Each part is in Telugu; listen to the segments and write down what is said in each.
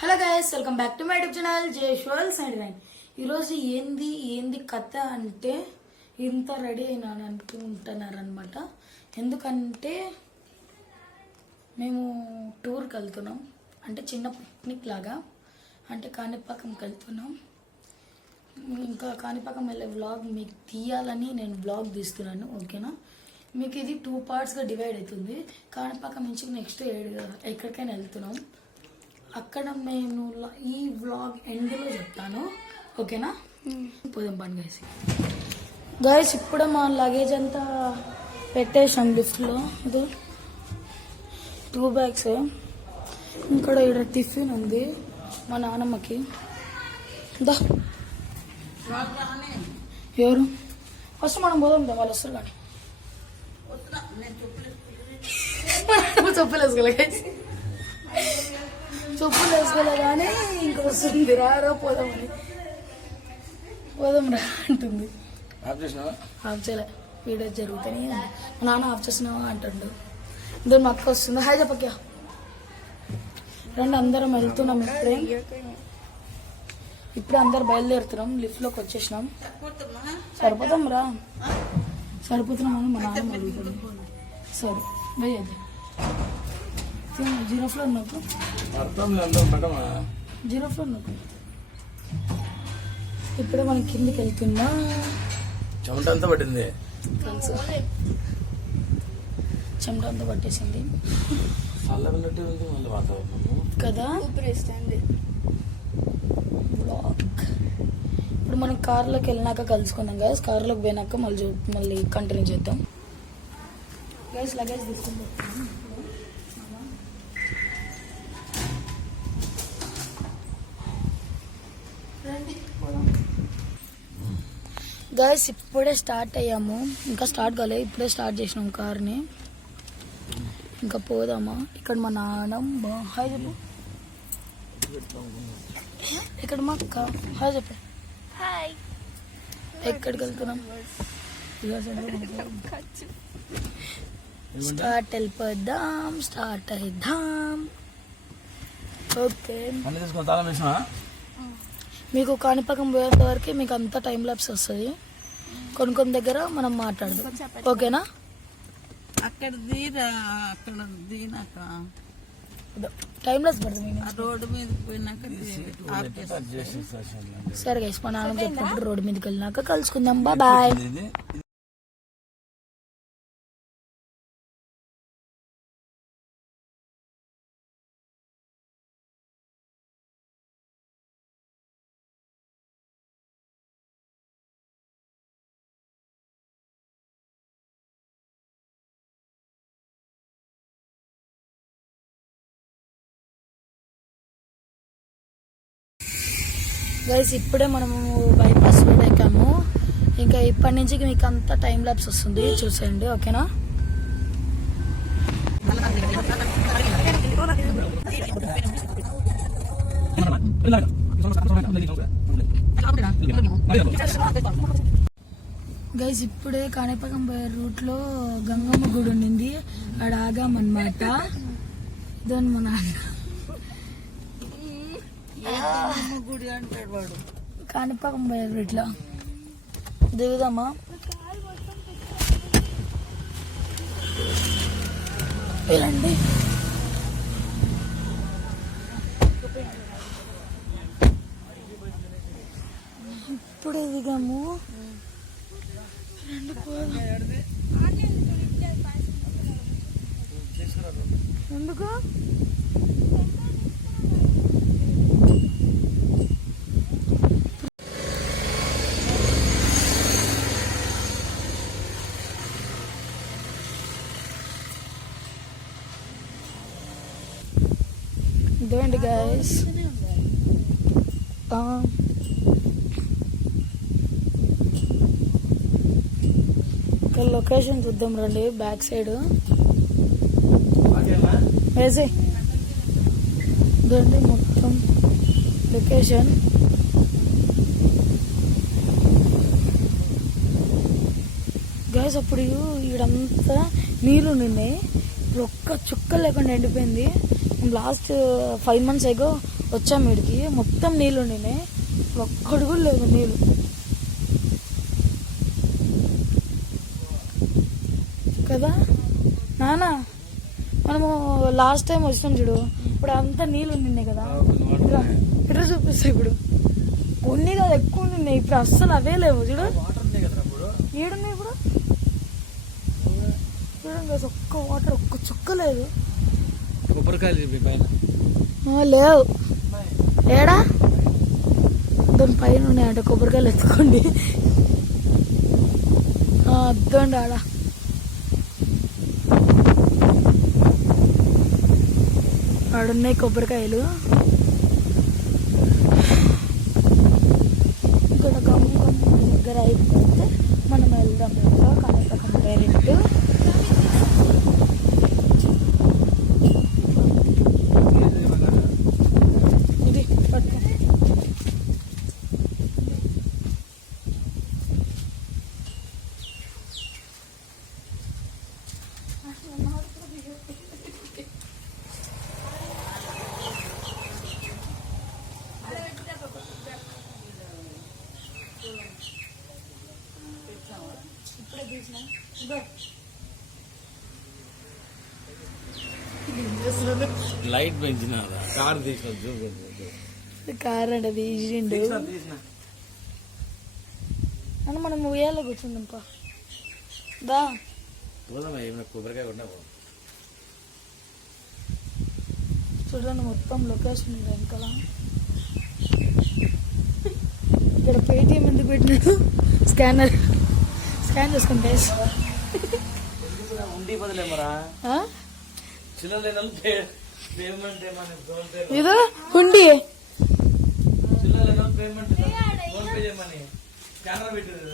Hello guys, welcome back to my YouTube channel JShual79. ఈరోజు ఏంది కథ అంటే ఇంత రెడీ అయినా అనుకుంటున్నారనమాట. ఎందుకంటే మేము టూర్కి వెళ్తున్నాం, అంటే చిన్న పిక్నిక్ లాగా, అంటే కాణిపాకంకి వెళ్తున్నాం. ఇంకా కాణిపాకం వెళ్ళే వ్లాగ్ మీకు తీయాలని నేను వ్లాగ్ తీస్తున్నాను, ఓకేనా. మీకు ఇది 2 పార్ట్స్గా డివైడ్ అవుతుంది. కాణిపాకం నుంచి నెక్స్ట్ ఎక్కడికైనా వెళ్తున్నాం, అక్కడ నేను ఈ వ్లాగ్ ఎండ్లో చెప్తాను, ఓకేనా. పోదాం పని గైస్. ఇప్పుడే మా లగేజ్ అంతా పెట్టేసాం లిఫ్ట్లో. ఇది 2 బ్యాగ్స్. ఇక్కడ ఇక్కడ టిఫిన్ ఉంది మా నాన్నమ్మకి. దా ఎవరు ఫస్ట్ మనం పోదాం, వాళ్ళు వస్తారు కానీ చెప్పులు వేసుకోలే గైస్, చెప్పులు వేసుకోలే కానీ ఇంకా వస్తుంది రా పోదామని. పోదాం రా అంటుంది. ఆఫ్ చేయలే, వీడియో జరుగుతానే మా నాన్న ఆఫ్ చేసినావా అంటుండు. ఇద్దరు మా అక్క వస్తుంది. హాయ్ చెప్పక్యా. రండి అందరం వెళ్తున్నాం. ఇప్పుడే అందరు బయలుదేరుతున్నాం. లిఫ్ట్లోకి వచ్చేసినాం. సరిపోతాం రా, సరిపోతున్నామని మా నాన్న అడుగుతుంది. సరే భయ్యది 0 ఫ్లోర్ నాకు 0 ఫ్లోర్ నాకు. ఇప్పుడే మనం కిందికి వెళ్తున్నా. చెమట అంతా పట్టింది, తెలుసు, చెమట అంతా పట్టేసింది కదా. ఇప్పుడు మనం కార్లోకి వెళ్ళినాక కలుసుకుందాం గైస్. కార్లోకి పోయినాక మళ్ళీ కంటిన్యూ చేద్దాం గైస్. లగేజ్ తీసుకుందాం గైస్. ఇప్పుడే స్టార్ట్ అయ్యాము, ఇంకా స్టార్ట్ కాలేదు, ఇప్పుడే స్టార్ట్ చేసినాం కార్ని. ఇంకా పోదామా. ఇక్కడ మా నాన్నమ్మ హాయ్ చెప్పు. ఇక్కడ మా అక్క హాయ్ చెప్పు. హాయ్. ఎక్కడికి వెళ్తున్నాం? స్టార్ట్ వెళ్ళిపోద్దాం, స్టార్ట్ అయిద్దాం. ఓకే, మీకు కాణిపాకం పోయేంత వరకు మీకు అంతా టైం ల్యాప్స్ వస్తుంది. కొన్ని దగ్గర మనం మాట్లాడదాం, ఓకేనా. అక్కడ దిగినాక టైం ల్యాప్స్ పడుతుంది. రోడ్డు మీద పోయినాక సరే గైస్, మా నాన్న చెప్పినప్పుడు రోడ్డు మీదకి వెళ్ళినాక కలుసుకుందాం. బాయ్. గైస్ ఇప్పుడే మనము బైపాస్ రోడ్ ఎక్కాము. ఇంకా ఇప్పటి నుంచి మీకు అంతా టైం ల్యాప్స్ వస్తుంది, చూసేయండి, ఓకేనా. గైస్ ఇప్పుడే కాణిపాకం పోయే రూట్లో గంగమ్మ గుడి ఉండింది, ఆడ ఆగామన్నమాట. దాన్ని మన గుడి అంటాడు వాడు. కాణిపాకం పోయే రూట్లో దిగుదామా. వెళ్ళండి. ఇప్పుడే దిగాము. ఎందుకు ఇదేంటి గైస్, ఇక్కడ లొకేషన్ చూద్దాం రండి. బ్యాక్ సైడ్ వేసే ఇదండి మొత్తం లొకేషన్. గైస్ అప్పుడు ఈడంతా నీళ్ళు నిన్నాయి, ఒక్క చుక్క లేకుండా ఎండిపోయింది. లాస్ట్ 5 months అగో వచ్చాం వీడికి, మొత్తం నీళ్ళు ఉండినాయి, ఒక్కడు కూడా లేదు నీళ్ళు. కదా నానా, మనము లాస్ట్ టైం వచ్చినాం చూడు, ఇప్పుడు అంతా నీళ్ళు ఉండినాయి కదా, ఇట్లా చూపిస్తాయి. ఇప్పుడు ఉన్ని కదా ఎక్కువ ఉండినాయి, ఇప్పుడు అస్సలు అవే లేవు చూడు. ఏడున్నాయి ఇప్పుడు చూడండి, ఒక్క వాటర్ ఒక్క చుక్క లేదు. కొబ్బరికాయలు పైన లేవు. ఏడా దాని పైన ఉన్నాయంట కొబ్బరికాయలు, ఎత్తుకోండి. అద్దండి ఆడ ఆడున్నాయి కొబ్బరికాయలు. ఇక్కడ గమ్ము దగ్గర అయిపోతే మనం వెళ్దాం ఇంకా కాణిపాకం డైరెక్ట్. ఇది పట్టుకో. లైట్ పెంచిన కార్ తీసిన కార్ అంటే తీసిండు అని మనం ఉయ్యాలో కూర్చుందాం. దా పోదామా, ఏమైనా కొబ్బరికాయ కొన్నా. చూడండి మొత్తం లొకేషన్ ఉంది వెనకాల. ఇక్కడ పేటిఎం ఎందుకు పెట్టినాడు, స్కాన్ చేసుకుంటే ఉండి బదులేమరా చిల్లర ఇదో ఉండి పేమెంట్ ఫోన్ పే చేయమని స్కానర్ పెట్టేది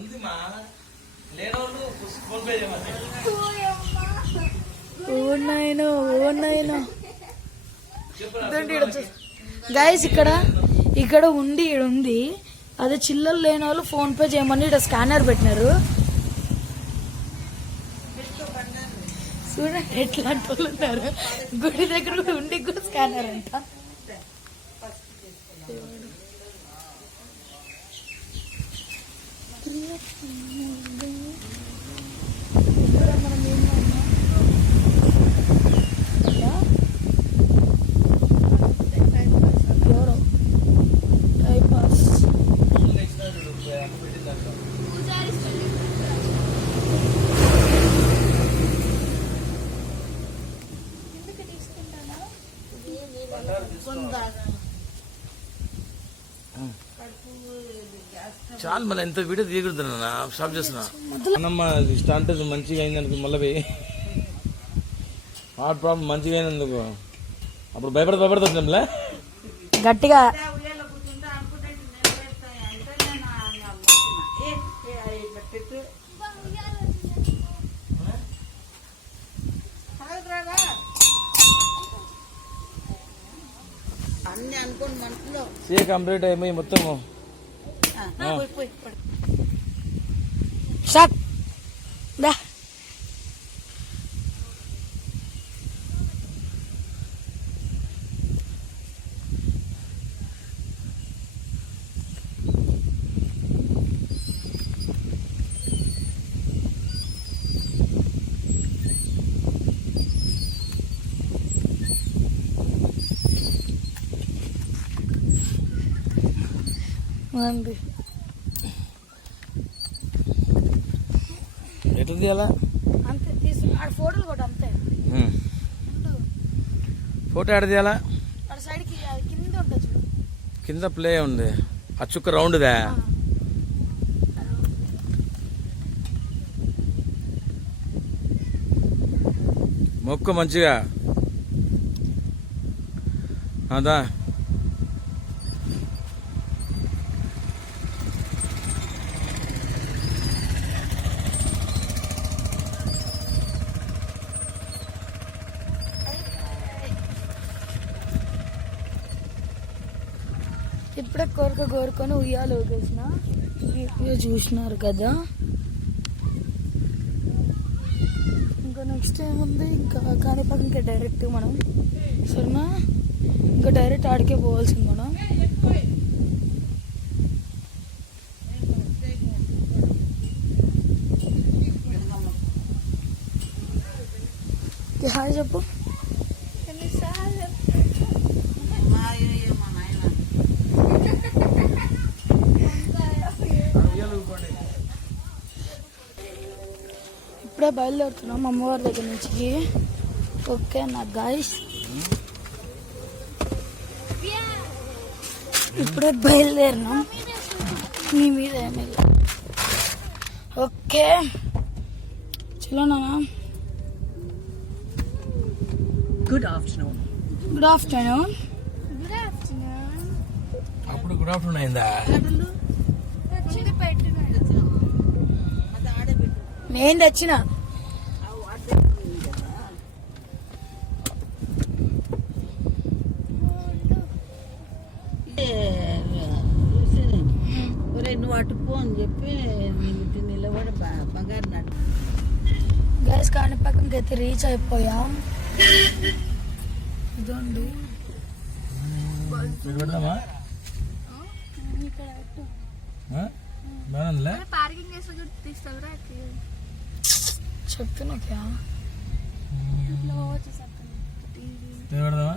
ఉంది మా లేనోళ్ళు ఫోన్ పే చేయమని. గైస్ ఇక్కడ ఉండి ఇక్కడ ఉంది, అదే చిల్లలు లేని వాళ్ళు ఫోన్ పే చేయమని ఇక్కడ స్కానర్ పెట్టినారు. చూడండి ఎట్లాంటి వాళ్ళు ఉన్నారు, గుడి దగ్గర కూడా ఉండి కూడా స్కానర్ అంట. మనం ఎవరో టైం పాస్. చాలు మళ్ళీ ఎంత వీడియో తీయకూడదు, స్టాప్ చేస్తున్నా. స్టంట్ మంచిగా అయిందనుకో, మళ్ళీ హార్ట్ ప్రాబ్లం మంచిగా అయినందుకు అప్పుడు భయపడుతుందా గట్టిగా. అన్ని అనుకోండి మనసులో కంప్లీట్ అయిపోయి మొత్తం షాక్ దా. ఎట్లా తీయాలా అంతే, తీసు ఫోటోలు కూడా అంతే. ఫోటో ఎడ తీయాలా, సైడ్ కింద ఉంటుంది చూడు, కింద ప్లే ఉంది, ఆ చుక్క రౌండ్దా. మొక్కు మంచిగా అదా. ఇప్పుడే కోరుకొని ఉయ్యాలు ఊగేసిన, చూసినారు కదా. ఇంకా నెక్స్ట్ నెక్స్ట్ ఏముంది ఇంకా కాణిపాకంకి డైరెక్ట్ మనం సరేనా ఇంకా డైరెక్ట్ ఆడికే పోవాల్సింది మనం. హాయ్ చెప్పు. మా అయ్యయ్య, మా నాయన. ఇప్పుడే బయలుదేరుతున్నాం అమ్మవారి దగ్గర నుంచి. ఓకే నా గాయస్, ఇప్పుడే బయలుదేరినాం. నీ మీద ఏమీ లేదు. ఓకే చలో నాన్న. Good afternoon. Good afternoon. అప్పుడు గుడ్ ఆఫ్టర్నూన్ అయిందా? అది ఆడబెట్టు. నేను తెచ్చిన ఒరే నువ్వు అటు పో అని చెప్పి నేను ఇటు నిలబడి బంగారు నాడు. గ్యాస్ కాణిపాకంకి అయితే రీచ్ అయిపోయాం. ఇదండి ఇక్కడ పెడదామా? బాగుందిలే. చెప్తున్నా ఇక్కడ పెడదామా?